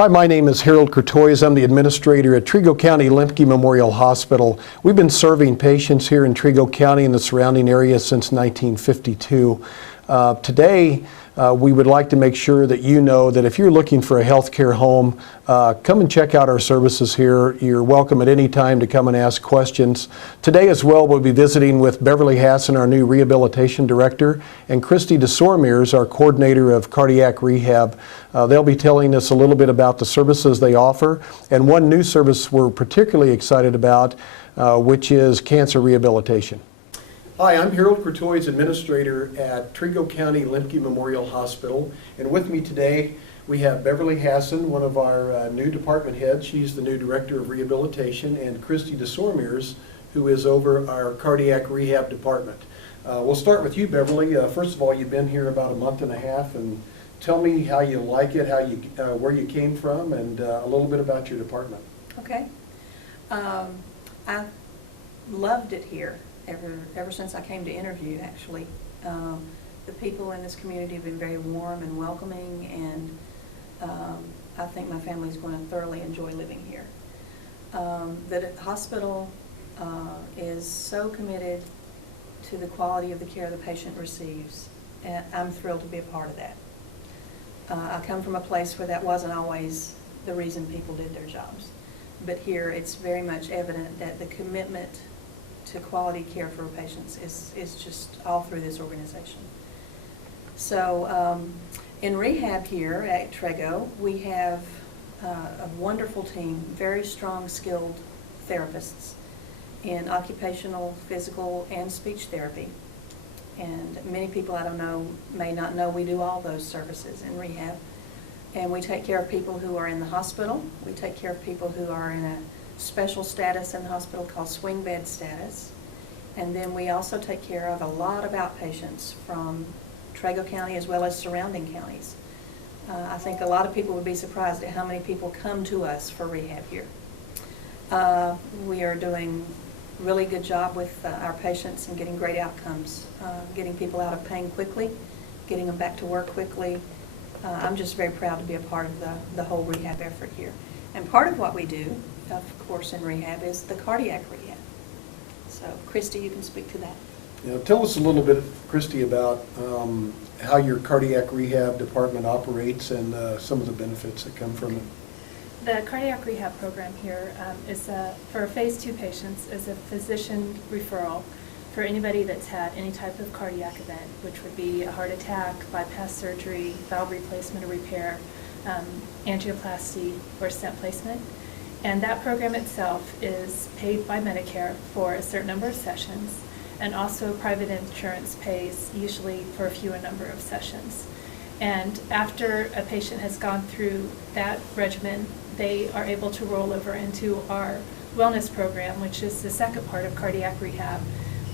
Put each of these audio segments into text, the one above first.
Hi, my name is Harold Courtois. I'm the administrator at Trego County Lemke Memorial Hospital. We've been serving patients here in Trego County and the surrounding area since 1952. Today, we would like to make sure that you know that if you're looking for a healthcare home, come and check out our services here. You're welcome at any time to come and ask questions. Today as well, we'll be visiting with Beverly Hasson, our new rehabilitation director, and Christy DeSormiers, our coordinator of cardiac rehab. They'll be telling us a little bit about the services they offer, and one new service we're particularly excited about, which is cancer rehabilitation. Hi, I'm Harold Courtois, administrator at Trego County Lemke Memorial Hospital, and with me today we have Beverly Hasson, one of our new department heads. She's the new director of rehabilitation, and Christy DeSormiers, who is over our cardiac rehab department. We'll start with you, Beverly. First of all, you've been here about a month and a half, and tell me how you like it, where you came from, and a little bit about your department. Okay. I loved it here. Ever since I came to interview, actually. The people in this community have been very warm and welcoming, and I think my family's going to thoroughly enjoy living here. The hospital is so committed to the quality of the care the patient receives, and I'm thrilled to be a part of that. I come from a place where that wasn't always the reason people did their jobs, but here it's very much evident that the commitment to quality care for patients is just all through this organization. So in rehab here at Trego, we have a wonderful team, very strong, skilled therapists in occupational, physical, and speech therapy. And many people I don't know may not know we do all those services in rehab. And we take care of people who are in the hospital. We take care of people who are in a special status in the hospital called swing bed status. And then we also take care of a lot of outpatients from Trego County as well as surrounding counties. I think a lot of people would be surprised at how many people come to us for rehab here. We are doing a really good job with our patients and getting great outcomes, getting people out of pain quickly, getting them back to work quickly. I'm just very proud to be a part of the whole rehab effort here. And part of what we do, of course, in rehab is the cardiac rehab. So, Christy, you can speak to that. You know, tell us a little bit, Christy, about how your cardiac rehab department operates and some of the benefits that come from it. The cardiac rehab program here is for phase 2 patients is a physician referral for anybody that's had any type of cardiac event, which would be a heart attack, bypass surgery, valve replacement or repair, angioplasty, or stent placement. And that program itself is paid by Medicare for a certain number of sessions, and also private insurance pays usually for a fewer number of sessions. And after a patient has gone through that regimen, they are able to roll over into our wellness program, which is the second part of cardiac rehab,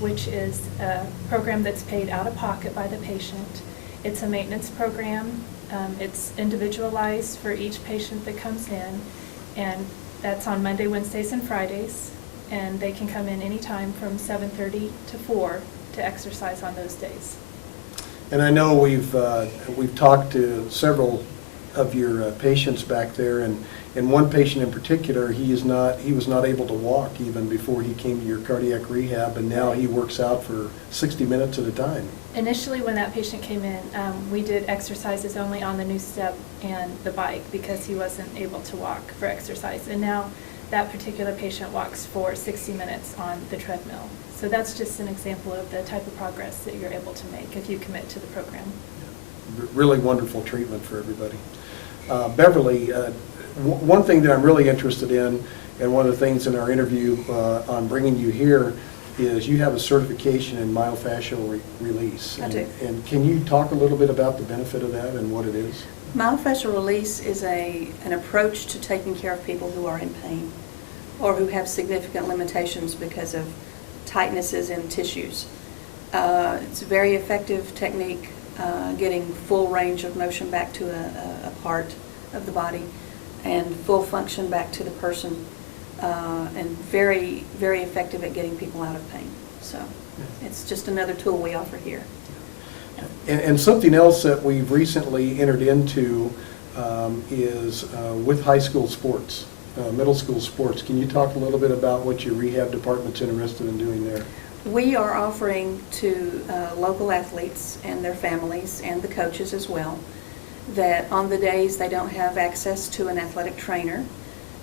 which is a program that's paid out of pocket by the patient. It's a maintenance program. It's individualized for each patient that comes in, and that's on Monday, Wednesdays, and Fridays, and they can come in anytime from 7:30 to 4 to exercise on those days. And I know we've talked to several of your patients back there, and one patient in particular, he was not able to walk even before he came to your cardiac rehab, and now he works out for 60 minutes at a time. Initially, when that patient came in, we did exercises only on the new step and the bike because he wasn't able to walk for exercise. And now that particular patient walks for 60 minutes on the treadmill. So that's just an example of the type of progress that you're able to make if you commit to the program. Yeah. Really wonderful treatment for everybody. Beverly, one thing that I'm really interested in, and one of the things in our interview on bringing you here, is you have a certification in myofascial release. I do. And can you talk a little bit about the benefit of that and what it is? Myofascial release is an approach to taking care of people who are in pain or who have significant limitations because of tightnesses in tissues. It's a very effective technique, getting full range of motion back to a part of the body and full function back to the person, and very, very effective at getting people out of pain. So it's just another tool we offer here. And something else that we've recently entered into is with high school sports, middle school sports. Can you talk a little bit about what your rehab department's interested in doing there? We are offering to local athletes and their families and the coaches as well that on the days they don't have access to an athletic trainer,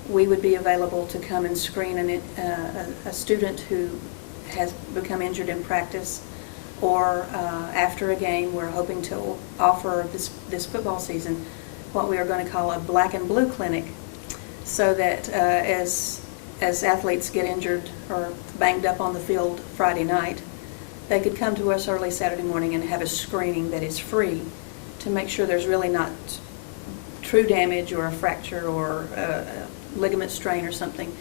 we would be available to come and screen a student who has become injured in practice, or after a game we're hoping to offer this football season what we are going to call a black and blue clinic, so that as athletes get injured or banged up on the field Friday night, they could come to us early Saturday morning and have a screening that is free to make sure there's really not true damage or a fracture or a ligament strain or something.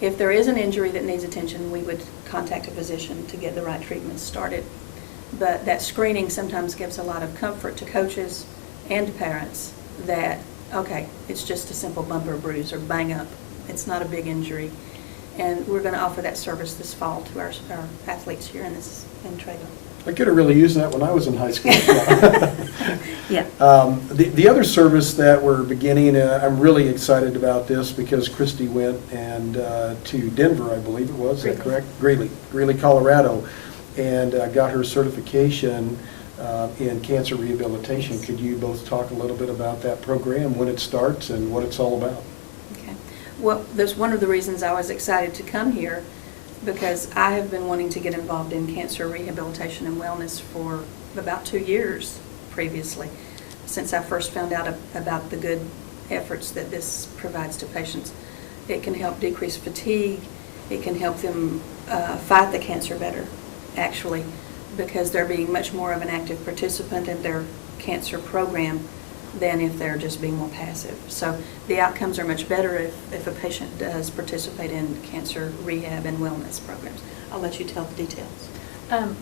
If there is an injury that needs attention, we would contact a physician to get the right treatment started. But that screening sometimes gives a lot of comfort to coaches and to parents that, okay, it's just a simple bump or bruise or bang up. It's not a big injury. And we're going to offer that service this fall to our athletes here in Trego. I could have really used that when I was in high school. Yeah. The other service that we're beginning, I'm really excited about this because Christy went and to Denver, I believe it was, is that correct? Greeley, Colorado, and got her certification in cancer rehabilitation. Could you both talk a little bit about that program, when it starts, and what it's all about? Okay. Well, that's one of the reasons I was excited to come here, because I have been wanting to get involved in cancer rehabilitation and wellness for about 2 years previously, since I first found out about the good efforts that this provides to patients. It can help decrease fatigue. It can help them fight the cancer better, actually, because they're being much more of an active participant in their cancer program than if they're just being more passive. So the outcomes are much better if a patient does participate in cancer rehab and wellness programs. I'll let you tell the details.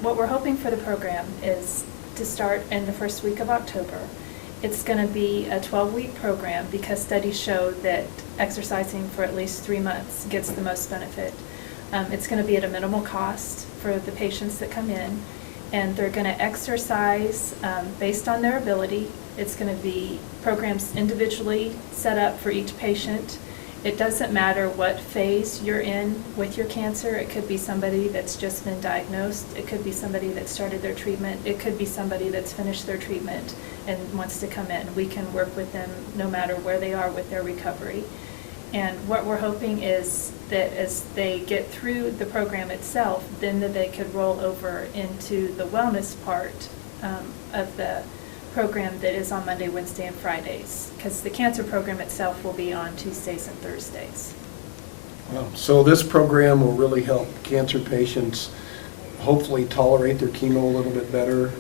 What we're hoping for the program is to start in the first week of October. It's going to be a 12-week program because studies show that exercising for at least 3 months gets the most benefit. It's going to be at a minimal cost for the patients that come in, and they're going to exercise based on their ability. It's going to be programs individually set up for each patient. It doesn't matter what phase you're in with your cancer. It could be somebody that's just been diagnosed. It could be somebody that started their treatment. It could be somebody that's finished their treatment and wants to come in. We can work with them no matter where they are with their recovery. And what we're hoping is that as they get through the program itself, then that they could roll over into the wellness part of the program that is on Monday, Wednesday, and Fridays, because the cancer program itself will be on Tuesdays and Thursdays. Wow. So this program will really help cancer patients hopefully tolerate their chemo a little bit better,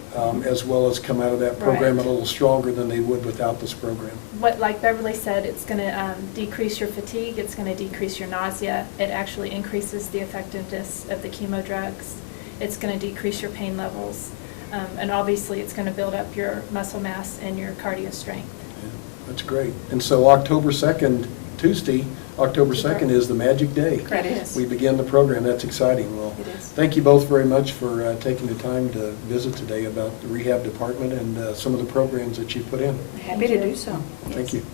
as well as come out of that program Right. a little stronger than they would without this program. What, like Beverly said, it's going to decrease your fatigue, it's going to decrease your nausea, it actually increases the effectiveness of the chemo drugs, it's going to decrease your pain levels, and obviously it's going to build up your muscle mass and your cardio strength. Yeah, that's great. And so October 2nd, Tuesday, October 2nd is the magic day. Correct. It is. We begin the program. That's exciting. Well, It is. thank you both very much for taking the time to visit today about the rehab department and some of the programs that you put in. Happy to do so. Thank Yes. you.